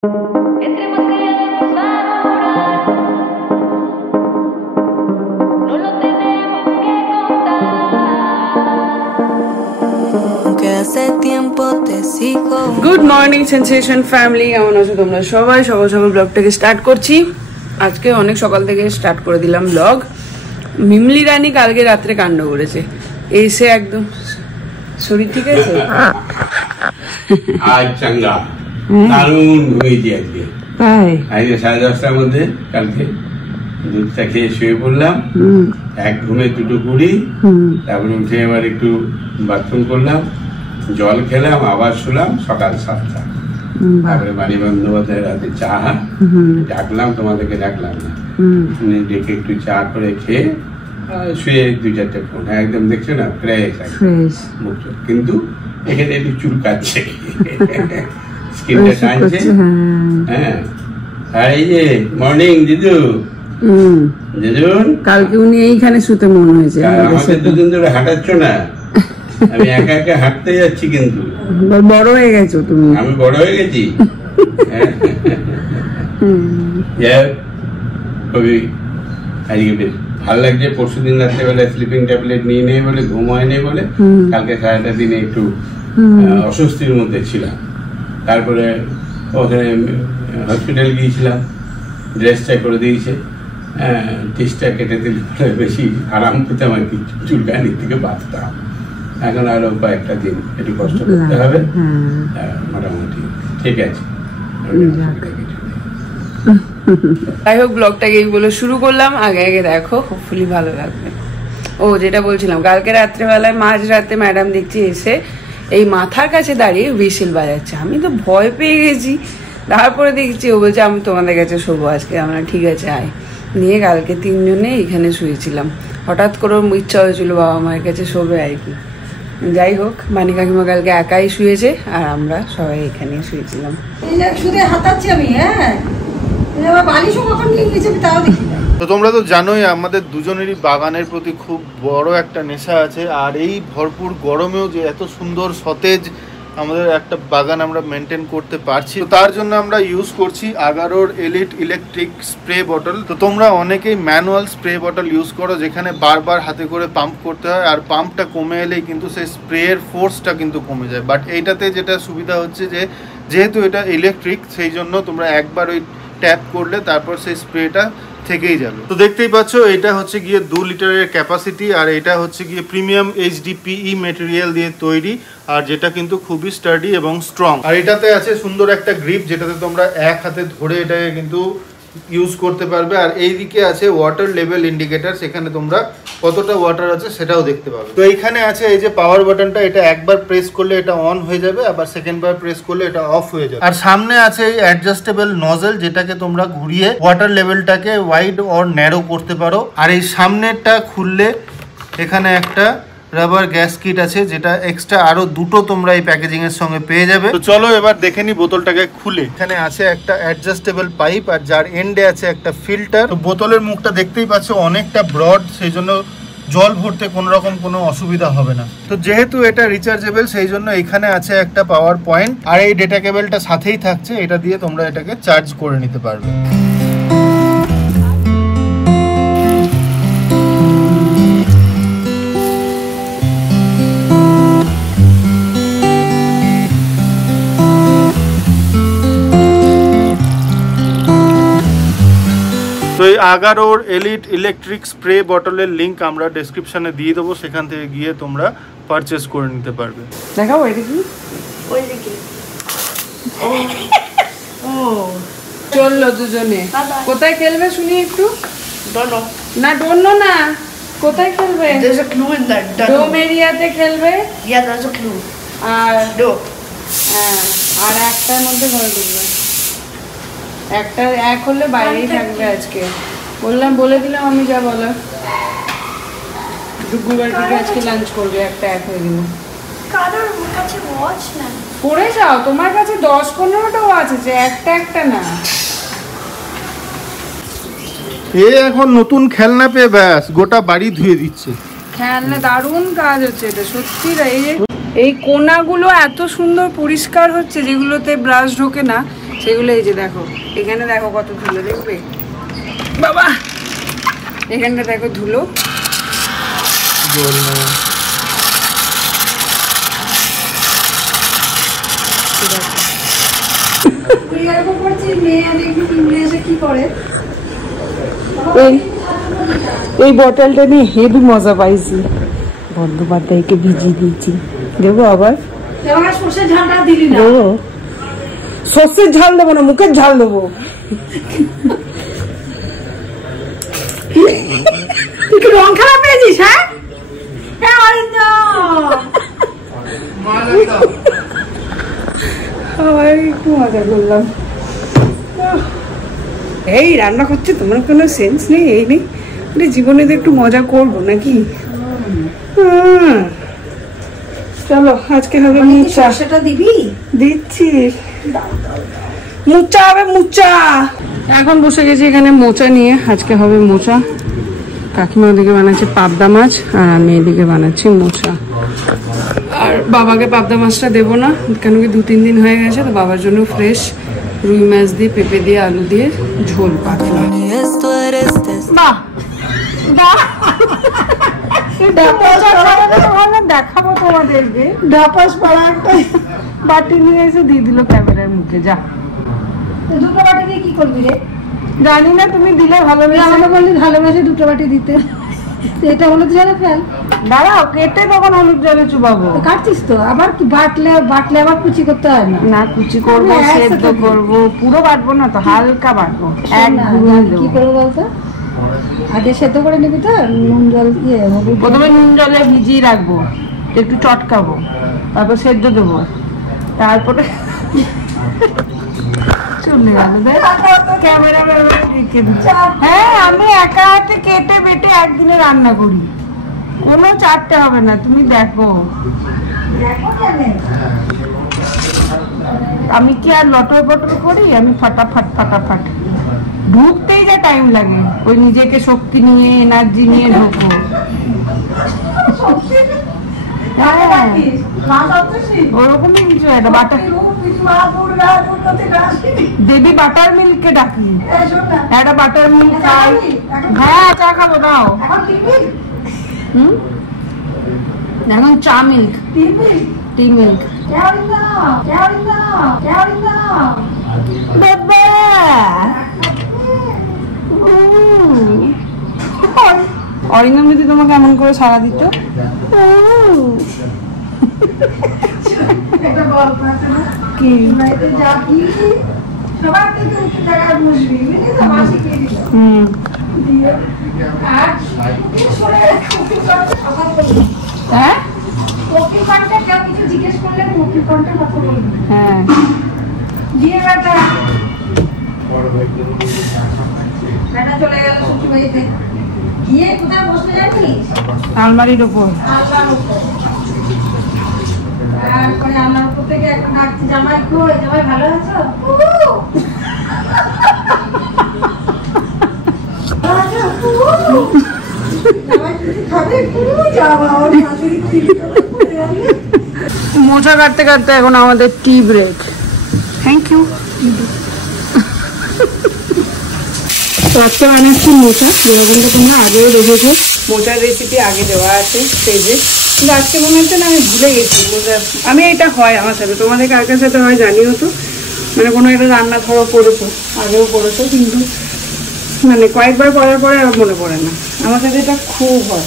Good morning sensation family, কেমন আছো তোমরা সবাই? সকাল সকাল ব্লগটাকে স্টার্ট করছি। আজকে অনেক সকাল থেকে স্টার্ট করে দিলাম ব্লগ। মিমলি রানী কালকে রাত্রে কাণ্ড করেছে, এসে একদম শরীর ঠিক আছে, আজ চাঙ্গা দারুণ ঘুমিয়েছি আজকে। আজকে 10:30টার মধ্যে কালকে দুধটা খেয়ে শুয়ে পড়লাম, এক ঘুমে 2:20। তারপরে উঠে এবার একটু বাথরুম করলাম, জল খেলাম, আবার শুলাম সকাল 7টা। তারপরে বাড়ি বন্দ্যোপাধ্যায় রাতে চা ডাকলাম, তোমাদেরকে ডাকলাম না, ডেকে একটু চা করে খেয়ে শুয়ে 2-4টে ফোন একদম দেখছো না ফ্রেশ মুখ, কিন্তু এখানে একটু চুল কাটছে, স্কিনটা টানছে। হ্যাঁ, আর এই যে মর্নিং দিদু, দিদুন কালকে উনি এইখানে শুতে মনে হয়েছে। আমাকে দুদিন ধরে হাঁটাচ্ছ না, আমি একা একা হাঁটতে যাচ্ছি, কিন্তু বড় হয়ে গেছো তুমি। আমি বড় হয়ে গেছি। খুবই আজকে বেশ ভালো লাগছে। পরশুদিন রাত্রেবেলা স্লিপিং ট্যাবলেট নিয়ে নেই বলে, ঘুম হয়নি বলে কালকে সারাটা দিনে একটু অস্বস্তির মধ্যে ছিলাম। তারপরে ওখানে হসপিটাল গিয়েছিলাম, ড্রেসটা করে দিয়েছে, টিসটা কেটে দিলে বেশি আরাম পেতাম আর কি, চুলকানির থেকে বাঁচতাম। এখন আরো কয়েকটা দিন একটু কষ্ট করতে হবে, মোটামুটি ঠিক আছে। যাই হোক, ব্লগটাকে এই বলে শুরু করলাম, আগে আগে দেখো, হোপফুলি ভালো লাগবে। ও যেটা বলছিলাম, কালকে রাত্রেবেলায় মাঝরাতে ম্যাডাম দেখছি এসে এই মাথার কাছে দাঁড়িয়ে হুইসেল বাজাচ্ছে। আমি তো ভয় পেয়ে গেছি। তারপরে দেখছি ও বলছে আমি তোমাদের কাছে শোবো আজকে। আমরা ঠিক আছে আয়। নিয়ে কালকে 3 জনে এখানে শুয়েছিলাম। হঠাৎ করে ইচ্ছা হয়েছিল বাবা মায়ের কাছে শোবে আর কি। যাই হোক, বানি কাকিমা কালকে একাই শুয়েছে আর আমরা সবাই এখানে শুয়েছিলাম। তো তোমরা তো জানোই আমাদের দুজনেরই বাগানের প্রতি খুব বড় একটা নেশা আছে, আর এই ভরপুর গরমেও যে এত সুন্দর সতেজ আমাদের একটা বাগান আমরা মেনটেন করতে পারছি, তো তার জন্য আমরা ইউজ করছি আগারোর এলিট ইলেকট্রিক স্প্রে বটল। তো তোমরা অনেকেই ম্যানুয়াল স্প্রে বটল ইউজ করো, যেখানে বারবার হাতে করে পাম্প করতে হয়, আর পাম্পটা কমে এলেই কিন্তু সেই স্প্রের ফোর্সটা কিন্তু কমে যায়। বাট এইটাতে যেটা সুবিধা হচ্ছে যে যেহেতু এটা ইলেকট্রিক, সেই জন্য তোমরা একবার ওই ট্যাপ করলে তারপর সেই স্প্রেটা থেকেই যাবে। তো দেখতেই পাচ্ছ, এটা হচ্ছে গিয়ে 2 লিটারের ক্যাপাসিটি, আর এটা হচ্ছে গিয়ে প্রিমিয়াম HDPE মেটেরিয়াল দিয়ে তৈরি, আর যেটা কিন্তু খুবই স্টাডি এবং স্ট্রং। আর এটাতে আছে সুন্দর একটা গ্রিপ, যেটাতে তোমরা এক হাতে ধরে এটাকে কিন্তু ইউজ করতে পারবে। আর এই দিকে আছে ওয়াটার লেভেল ইন্ডিকেটর, সেখানে তোমরা কতটা ওয়াটার আছে সেটাও দেখতে পাবে। তো এইখানে আছে এই যে পাওয়ার বাটনটা, এটা একবার প্রেস করলে এটা অন হয়ে যাবে, আবার সেকেন্ডবার প্রেস করলে এটা অফ হয়ে যাবে। আর সামনে আছে এই অ্যাডজাস্টেবল নজল, যেটাকে তোমরা ঘুরিয়ে ওয়াটার লেভেলটাকে ওয়াইড অর ন্যারো করতে পারো। আর এই সামনেরটা খুললে এখানে একটা রাবার গ্যাস কিট আছে, যেটা এক্সট্রা আরো 2টো তোমরা এই প্যাকেজিং এর সঙ্গে পেয়ে যাবে। তো চলো এবার দেখে নি বোতলটাকে খুলে। এখানে আছে একটা অ্যাডজাস্টেবল পাইপ, আর যার এন্ডে আছে একটা ফিল্টার। তো বোতলের মুখটা দেখতেই পাচ্ছ অনেকটা ব্রড, সেই জন্য জল ভরতে কোনো অসুবিধা হবে না। তো যেহেতু এটা রিচার্জেবল, সেই জন্য এখানে আছে একটা পাওয়ার পয়েন্ট, আর এই ডেটা কেবলটা সাথেই থাকছে, এটা দিয়ে তোমরা এটাকে চার্জ করে নিতে পারবে। তো এই আগারোর এলিট ইলেকট্রিক স্প্রে বটলের লিঙ্ক আমরা ডেসক্রিপশনে দিয়ে দেবো, সেখান থেকে গিয়ে তোমরা পারচেস করে নিতে পারবে। দেখাও এটা কি? ওইদিকে। ও চললো দুজনে। কোথায় খেলবে শুনি একটু? না ডোনো না, কোথায় খেলবে? There's a clue in that. ডোম এরিয়াতে খেলবে। Yeah, there's a clue. R Dome. হ্যাঁ, আর একটার মধ্যে ঘরে ঢুকবে। একটা এক হলে বাইরেই থাকবে আজকে। বলে দিলাম আমি যা বলার। ডুগুবার দিকে আজকে লাঞ্চ করবে, একটা এক হয়ে গেল। কারোর কাছে ওয়াচ না। পড়ে যাও, তোমার কাছে 10-15টা ওয়াচ আছে, একটা না। এ এখন নতুন খেলনা পেয়ে ব্যাস গোটা বাড়ি ধুয়ে দিচ্ছে। খেলনা দারুণ কাজ হচ্ছে এটা সত্যি। এই কোনাগুলো এত সুন্দর পরিষ্কার হচ্ছে, যেগুলোতে ব্রাশ ঢোকে না, সেগুলো এই যে দেখো, এখানে দেখো কত ধুলো, দেখবে বাবা, এখানটা দেখো ধুলো। এই বটলটা নিয়ে হেভি মজা পাইছি, বন্দ্যোপাধ্যায়কে ভিজিয়ে দিয়েছি। দেবো আবার, সর্ষের ঝালটা দিলি না। দেবো, সর্ষের ঝাল দেবো না, মুখের ঝাল দেবো। তুই কি রং খারাপ পেয়েছিস? হ্যাঁ, একটু মজা করলাম। এই রান্না করছে, তোমার কোনো সেন্স নেই, এই নেই, জীবনে তো একটু মজা করবো নাকি? চলো আজকে হবে মুচা। সেটা দিবি? দিচ্ছি, মুচা হবে, মুচা। এখন বসে গেছি এখানে মোচা নিয়ে, আজকে হবে মোচা। কাকিমা ওদিকে বানাচ্ছে পাবদা মাছ, আর আমি এদিকে বানাচ্ছি মোচা। আর বাবাকে পাবদা মাছটা দেবো না, কেন কি 2-3 দিন হয়ে গেছে, তো বাবার জন্য ফ্রেশ রুই মাছ দিয়ে, পেঁপে দিয়ে, আলু দিয়ে ঝোল পাতলা। বাহ, দেখাবো তোমাদেরকে। ডাপাস পাড়া একটা বাটি নিয়ে এসে দিয়ে দিল ক্যামেরার মুখে। যা, দুটো বাটি দিয়ে কি করবি রে? জানি না, তুমি দিলে ভালো। আমাকে বললি ভালোবাসে দুটো বাটি দিতে, এটা হলুদ জলে ফেল। দাঁড়াও, কেটে তখন হলুদ জলে চুবাবো। কাটছিস তো আবার, কি বাটলে আবার কুচি করতে হয় না? না, কুচি করবো, সেদ্ধ করবো, পুরো বাটবো না তো, হালকা বাটবো। কি করবো বলতো, আগে সেদ্ধ করে নিবি তো, নুন জল দিয়ে প্রথমে নুন জলে ভিজিয়ে রাখবো, একটু চটকাবো, তারপর সেদ্ধ দেবো, তারপরে চলে গেল। ক্যামেরা রেখে দিচ্ছি। হ্যাঁ, আমি একা হাতে কেটে বেটে একদিনে রান্না করি, কোনো চারটে হবে না, তুমি দেখো। আমি কি আর লটর বটর করি? আমি ফাটাফাট ফাটাফাট, ঢুকতেই যা টাইম লাগে, ওই নিজেকে শক্তি নিয়ে, এনার্জি নিয়ে ঢুকবো। ওরকমই কিছু একটা বাটার, দেবী বাটার মিল্ককে ডাকি, একটা বাটার মিল্ক খাই। হ্যাঁ, চা খাবো, দাও। এখন চা মিল্ক, টি মিল্ক। বাবা অরিন্দম যদি তোমাকে এমন করে সাড়া দিত। কি হ্যাঁ, জিজ্ঞেস করলে কথা বলবি। হ্যাঁ, বেটা চলে গেল শ্বশুর বাড়িতে, গিয়ে কোথায় বসতে জানিস? আলমারির ওপর। তারপরে আল্লাহর উপর থেকে এখন ডাকছি, জামাই কই, জামাই ভালো আছো? মোচা কাটতে কাটতে এখন আমাদের টি ব্রেক। Thank you. আজকে বানাচ্ছি মোচা, যেরকমটা তোমরা আগেও দেখেছো, মোচার রেসিপি আগে দেওয়া আছে পেজে, কিন্তু আজকে মনে হচ্ছে না আমি ভুলে গেছি মোচা। আমি এটা হয় আমার সাথে, তোমাদের কার কার সাথে হয় জানিও তো, মানে কোনো একটা রান্না ধরো করেছো, আগেও করেছো, কিন্তু মানে কয়েকবার করার পরে আর মনে পড়ে না। আমার সাথে এটা খুব হয়,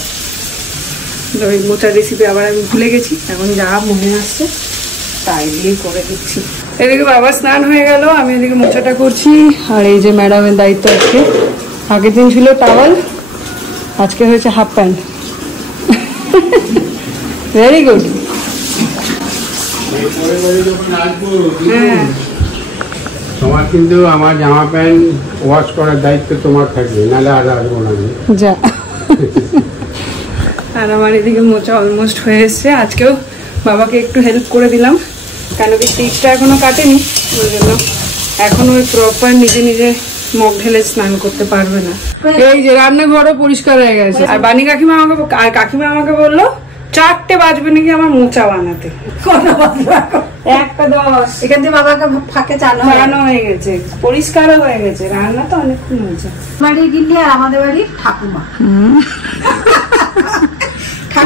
ওই মোচার রেসিপি আবার আমি ভুলে গেছি, এখন যা মনে আসছে তাই দিয়ে করে দিচ্ছি। এদিকে বাবা স্নান হয়ে গেল, আমি এদিকে মোচাটা করছি। আর এই যে ম্যাডামের দায়িত্ব আজকে, আগের দিন ছিল টাওয়াল, আজকে হয়েছে হাফ প্যান্ট। Very good. হ্যাঁ, তোমার কিন্তু আমার জামা প্যান্ট ওয়াশ করার দায়িত্ব তোমার থাকবে, নাহলে আর আসবো না। যা। আর আমার এদিকে মোচা অলমোস্ট হয়ে এসছে। আজকেও বাবাকে একটু হেল্প করে দিলাম, কেন কি স্টিচটা এখনো কাটেনি, ওই জন্য এখন ওই প্রপার নিজে নিজে মগ ঢেলে স্নান করতে পারবে না। এই যে রান্নাঘরও পরিষ্কার হয়ে গেছে। আর বানি কাকিমা আমাকে বললো 4টে বাজবে নাকি আমার মোচা বানাতে। একটা 10 এখান থেকে বাবাকে ফাঁকে চালানো হয়ে গেছে, পরিষ্কারও হয়ে গেছে, রান্না তো অনেকক্ষণ হয়েছে। বাড়ির গিন্নি আর আমাদের বাড়ির ঠাকুমা।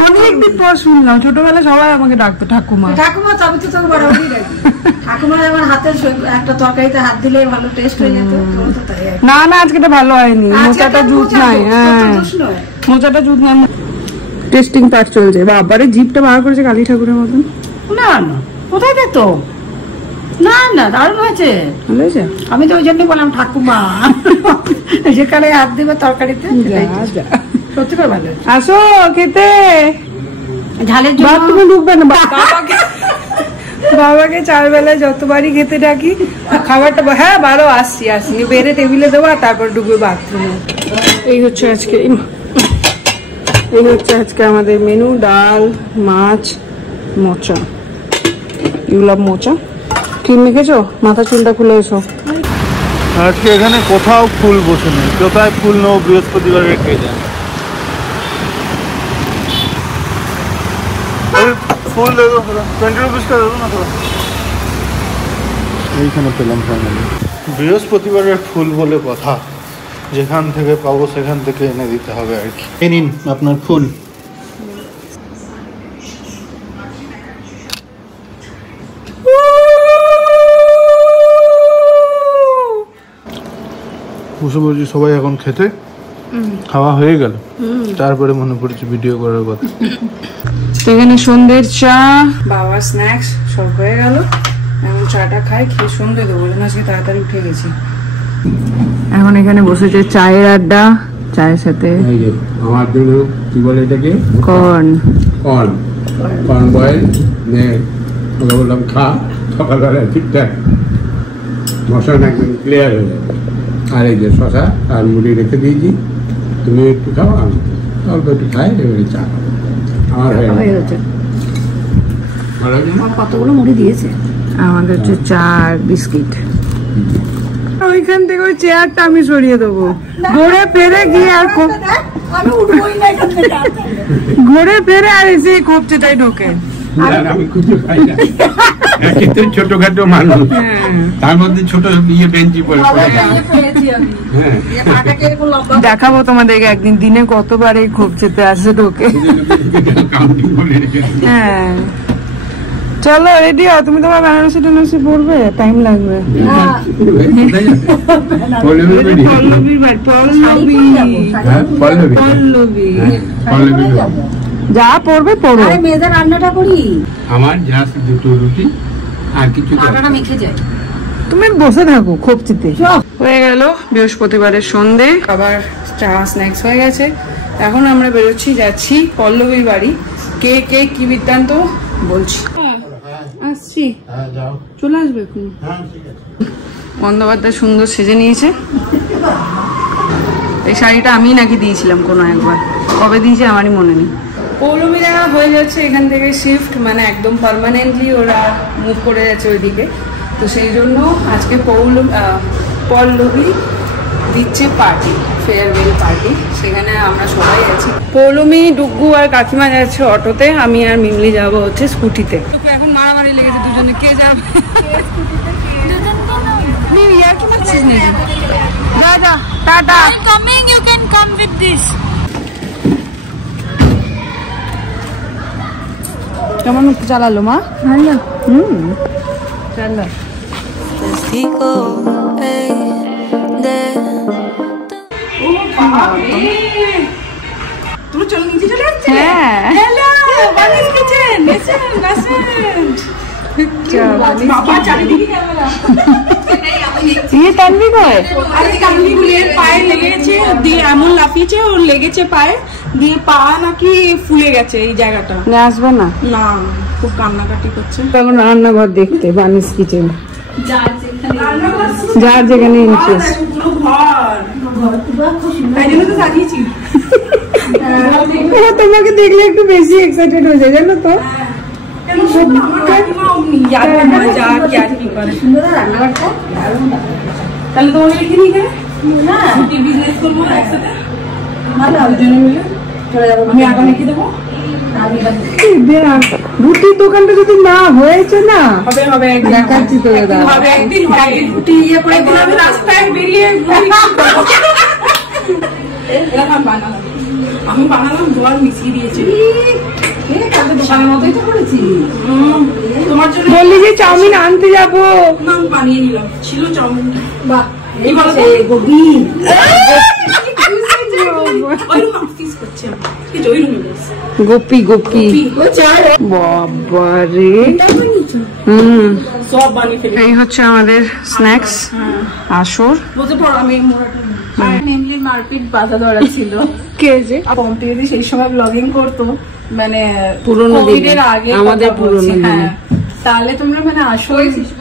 আমি একটু পর শুনলাম ছোটবেলা সবাই আমাকে ডাকতো ঠাকুমা। ঠাকুমা তো আমি তো তোকে বরাবরই ডাকি ঠাকুমা। আমার হাতের একটা তরকারিতে হাত দিলে ভালো টেস্ট হয়ে যেত। না না আজকে তো ভালো হয়নি, মোচাটা জুত নাই। হ্যাঁ মোচাটা জুত নাই। টেস্টিং পার্ট চলছে। বাবারে জিভটা বার করেছে কালী ঠাকুরের মতন। না না কোথায় যেত? না না দারুণ হয়েছে, ভালো হয়েছে। আমি তো ওই জন্যই বললাম ঠাকুমা যেখানে হাত দেবে তরকারিতে সত্যি করে ভালো। আসো খেতে। ঝালের তুমি ঢুকবে না। বাবাকে 4 বেলায় যতবারই খেতে ডাকি খাবারটা, হ্যাঁ বারো আসছি বেড়ে টেবিলে দেবো আর তারপর ঢুকবে বাথরুমে। এই হচ্ছে আজকে আমাদের মেনু। ডাল, মাছ, মোচা। এগুলো মোচা। ক্রিম মেখেছো? মাথা চুলটা খুলে এসো। আজকে এখানে কোথাও ফুল বসে নেই, কোথায় ফুল নেবো বৃহস্পতিবার রেখে যায়। ফুল দেবো 20 রুপিসটা দেবো না তো। এইখানে পেলাম ফাইনালি। বৃহস্পতিবারের ফুল বলে কথা, যেখান থেকে পাবো সেখান থেকে এনে দিতে হবে আর কি। এই নিন আপনার ফুল। বসে বলছি সবাই এখন খেতে, খাওয়া হয়ে গেল, তারপরে মনে পড়েছে ভিডিও করার কথা। এখানে সন্ধ্যের চা, বাবার স্ন্যাক্স সব হয়ে গেল। এখন চাটা খাই, খেয়ে সন্ধ্যে দেবো। আজকে তাড়াতাড়ি উঠে গেছি। এখন এখানে বসেছে চায়ের আড্ডা। চায়ের সাথে আমার জন্য কি বলে এটাকে, কর্ন বয়েল। ওকে বললাম খা, সকালবেলা ঠিকঠাক মশলা একদম ক্লিয়ার হয়ে যাবে। আর এই যে শশা আর মুড়ি রেখে দিয়েছি, তুমি একটু খাও, আমি অল্প একটু খাই, এবারে চা আমার হয়ে গেছে। ভালো কতগুলো মুড়ি দিয়েছে। আমাদের হচ্ছে চা আর বিস্কিট। ওইখান থেকে ওই চেয়ারটা আমি সরিয়ে দেবো। ঘুরে ফেরে গিয়ে আর ঘুরে ফেরে আর এসে খোপচেটাই ঢোকে। আমি খুঁজে পাই না, ছোটখাটো মানুষ, তার মধ্যে ছোট বেঞ্চি পড়ে। দেখাবো তোমাদেরকে একদিন দিনে কতবার এই খোপচেতে আসে ঢোকে। হ্যাঁ চলো রেডি হও, তুমি তোমার বেনারসি টেনারসি পড়বে, টাইম লাগবে। যা পড়বে পড়ো। মেয়েদের রান্নাটা করি আমার জাস্ট 2টো রুটি আর কিছু মেখে যায়। তুমি বসে থাকো খোপচিতে। হয়ে গেল বৃহস্পতিবারের সন্ধে, আবার চা স্ন্যাক্স হয়ে গেছে। এখন আমরা বেরোচ্ছি, যাচ্ছি পল্লবীর বাড়ি। কে কে কি বৃত্তান্ত বলছি। আসছি, চলে আসবে এখন। বন্দ্যোপাধ্যায় সুন্দর সেজে নিয়েছে। এই শাড়িটা আমি নাকি দিয়েছিলাম কোনো একবার, কবে দিয়েছে আমারই মনে নেই। পৌলমীরা হয়ে যাচ্ছে এখান থেকে শিফট, মানে একদম পার্মানেন্টলি ওরা মুভ করে যাচ্ছে ওইদিকে। তো সেই জন্য আজকে পল্লবী দিচ্ছে পার্টি, ফেয়ারওয়েল পার্টি। সেখানে আমরা সবাই আছি। পৌলমী, ডুগ্গু আর কাকিমা যাচ্ছে অটোতে, আমি আর মিমলি যাবো হচ্ছে স্কুটিতে। এখন মারামারি লেগেছে দুজনে, কে যাবে। টাটা। কেমন চালালো মা? ভালো। চালা। তুমি চলে নিচে চলে যাচ্ছে। হ্যাঁ হ্যালো বানিয়ে কিচেন এসেন আসেন। বাবা চারিদিকে ক্যামেরা। ये তানভি কই? আরে তানভি গুলির পায়ে লেগেছে, দিয়ে এমন লাফিয়েছে, ওর লেগেছে পায়ে, দিয়ে পা নাকি ফুলে গেছে এই জায়গাটা। না আসবে না, না খুব কান্নাকাটি করছে। তখন রান্নাঘর দেখতে বানিস কিচেন, যার যেখানে ইন্টারেস্ট। তোমাকে দেখলে একটু বেশি এক্সাইটেড হয়ে যায় জানো তো। তাহলে তোমাকে লিখে নিয়ে বিজনেস করবো একসাথে, আমি আগে লিখে দেবো। রুটির দোকানটা যদি না হয়েছে না হবে দেখাচ্ছি তো দাদা একদিন রুটি ইয়ে করে রাস্তায় বেরিয়ে আমি বানালাম জল মিশিয়ে দিয়েছি বললি যে চাউমিন আনতে যাবো বানিয়ে নিলাম ছিল চাউমিন গোপী গোপী বাবারে এই হচ্ছে আমাদের স্ন্যাক্স আসর মারপিট বাধা ধরা ছিল কে যে পম্পিদি সেই সময় ব্লগিং করতো মানে পুরোনো কোভিডের আগে আমাদের পুরোনো হ্যাঁ তাহলে তোমরা মানে আসল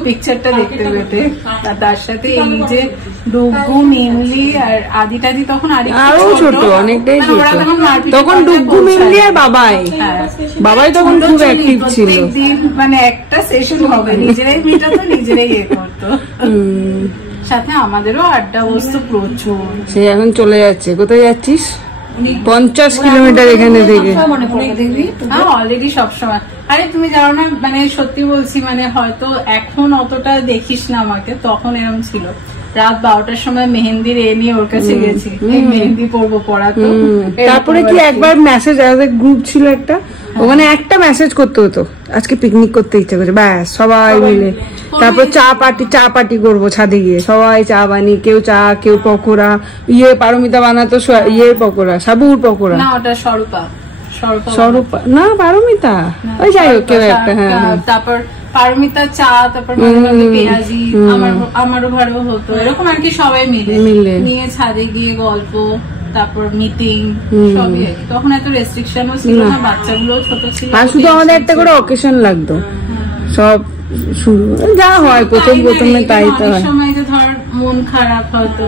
পিকচারটা দেখতে পেতে তার সাথে এই যে ডুগু মিমলি আর আদি টাদি তখন আরো ছোট অনেকটাই ছোট তখন ডুগু মিমলি আর বাবাই তখন খুব অ্যাক্টিভ ছিল মানে একটা সেশন হবে নিজেরাই মেটাতো নিজেরাই ইয়ে করতো সাথে আমাদেরও আড্ডা বসতো প্রচুর সে এখন চলে যাচ্ছে কোথায় যাচ্ছিস 50 কিলোমিটার এখানে থেকে অলরেডি সবসময় আরে তুমি জানো না মানে সত্যি বলছি মানে হয়তো এখন অতটা দেখিস না আমাকে তখন এরকম ছিল রাত 12টার সময় মেহেন্দির নিয়ে ওর কাছে গেছি মেহেন্দি পরবো পড়াতো তারপরে কি একবার মেসেজ আমাদের গ্রুপ ছিল একটা ওখানে একটা মেসেজ করতে হতো আজকে পিকনিক করতে ইচ্ছা করছে ব্যাস সবাই মিলে তারপর চা পার্টি করবো ছাদে গিয়ে সবাই চা বানিয়ে কেউ চা কেউ পকোড়া পারমিতা বানাতো পকোড়া সাবুর পকোড়া না ওটা স্বরূপা না পারমিতা ওই যাই হোক কেউ একটা হ্যাঁ তারপর পারমিতা চা তারপর পেঁয়াজি আমারও ঘরেও হতো এরকম আর কি সবাই মিলে নিয়ে ছাদে গিয়ে গল্প তারপর মিটিং সবই তখন এত রেস্ট্রিকশনও ছিল না বাচ্চাগুলো ছোট ছিল আর শুধু আমাদের একটা করে অকেশন লাগতো সব শুরু যা হয় প্রথমে তাই তো হয় সময় যে ধর মন খারাপ হয়তো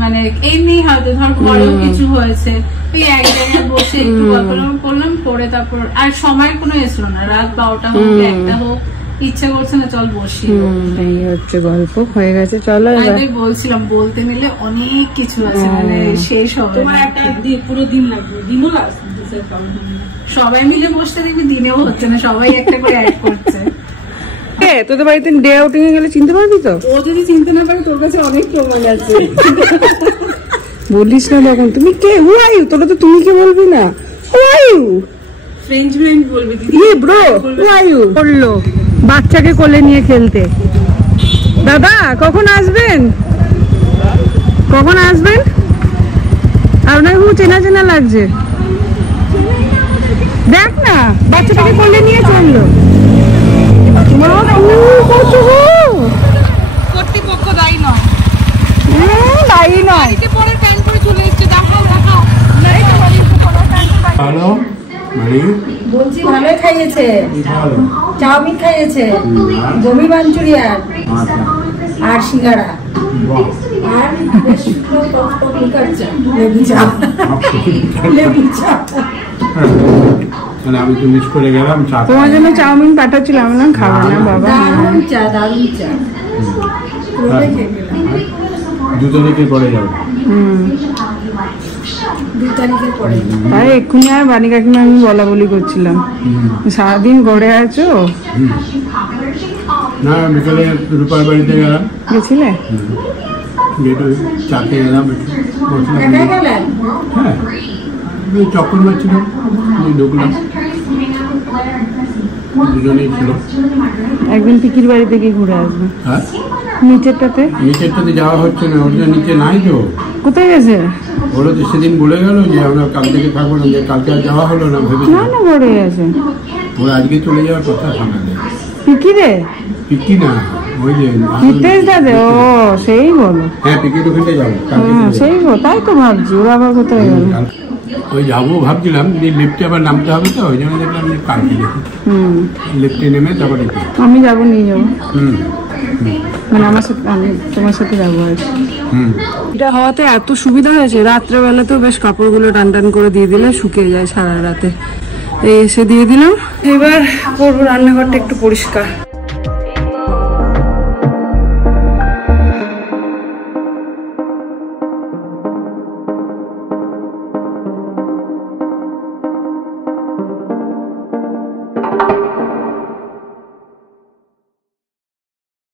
মানে এমনি হয়তো ধর ঘরেও কিছু হয়েছে এক জায়গায় বসে একটু গল্প করলাম পরে তারপর আর সময় কোনো এসলো না রাত 12টা হোক 1টা হোক ইচ্ছা করছে না চল বসি এই হচ্ছে গল্প হয়ে গেছে চলো আমি বলছিলাম বলতে নিলে অনেক কিছু আছে মানে শেষ হবে তোমার একটা পুরো দিন লাগবে দিনও লাগবে সবাই মিলে বসতে দেখবি দিনেও হচ্ছে না সবাই একটা করে অ্যাড করছে তোদের বাড়িতে ডে আউটিং এ গেলে চিনতে পারবি তো ও যদি চিনতে না পারে তোর কাছে অনেক প্রমাণ আছে বলিস না তখন তুমি কে হু আর ইউ তোরা তো তুমি কে বলবি না হু আর ইউ ফ্রেঞ্চ ম্যান বলবি দিদি ব্রো হু আর ইউ বললো বাচ্চাকে কোলে নিয়ে খেলতে দাদা কখন আসবেন আপনার খুব চেনা লাগছে দেখ না বাচ্চাটাকে কোলে নিয়ে চললো কর্তৃপক্ষ দায়ী নয় পরের প্যান্ট পরে চলে এসছে দেখাও বলছি ভালোই খাইয়েছে চাউমিন খাইয়েছে গোবি মাঞ্চুরিয়ান আর সিঙ্গাড়া আর লেবু চা আমি তো মিস করে গেলাম তোমার জন্য চাউমিন পাঠাচ্ছিলাম না খাবো না বাবা দারুণ চা দুজনে পরে যাবো আরে এক্ষুনি আর বাণী কাকিমা আমি বলা বলি করছিলাম সারাদিন ঘরে আছো না বিকেলে রূপার বাড়িতে গেছিলে চাতে গেলাম হ্যাঁ চক্কর মারছিলাম ঢুকলাম দুজনেই ছিল একদিন পিকির বাড়িতে গিয়ে ঘুরে আসবো হ্যাঁ নিচেরটাতে যাওয়া হচ্ছে না ওটা নিচে নাই তো কোথায় গেছে বলো তো সেদিন বলে গেল যে আমরা কাল থেকে থাকবো না যে কালকে আর যাওয়া হলো না ভেবেছিলাম না ঘরে আছে ওরা আজকে চলে যাওয়ার কথা শোনা যায় পিকি না ওই যে হিতেশ দাদা ও সেই বলো হ্যাঁ পিকির ওখানে যাবো সেই তাই তো ভাবছি ওরা আবার কোথায় গেল ওই যাবো ভাবছিলাম যে লিফটে আবার নামতে হবে তো ওই জন্য দেখলাম যে কালকে দেখি লিফটে নেমে তারপরে আমি যাবো নিয়ে যাবো মানে আমার সাথে আমি তোমার সাথে যাবো আর এটা হওয়াতে এত সুবিধা হয়েছে রাত্রেবেলাতেও বেশ কাপড়গুলো টান করে দিয়ে দিলে শুকিয়ে যায় সারা রাতে এসে দিয়ে দিলাম এবার করবো রান্নাঘরটা একটু পরিষ্কার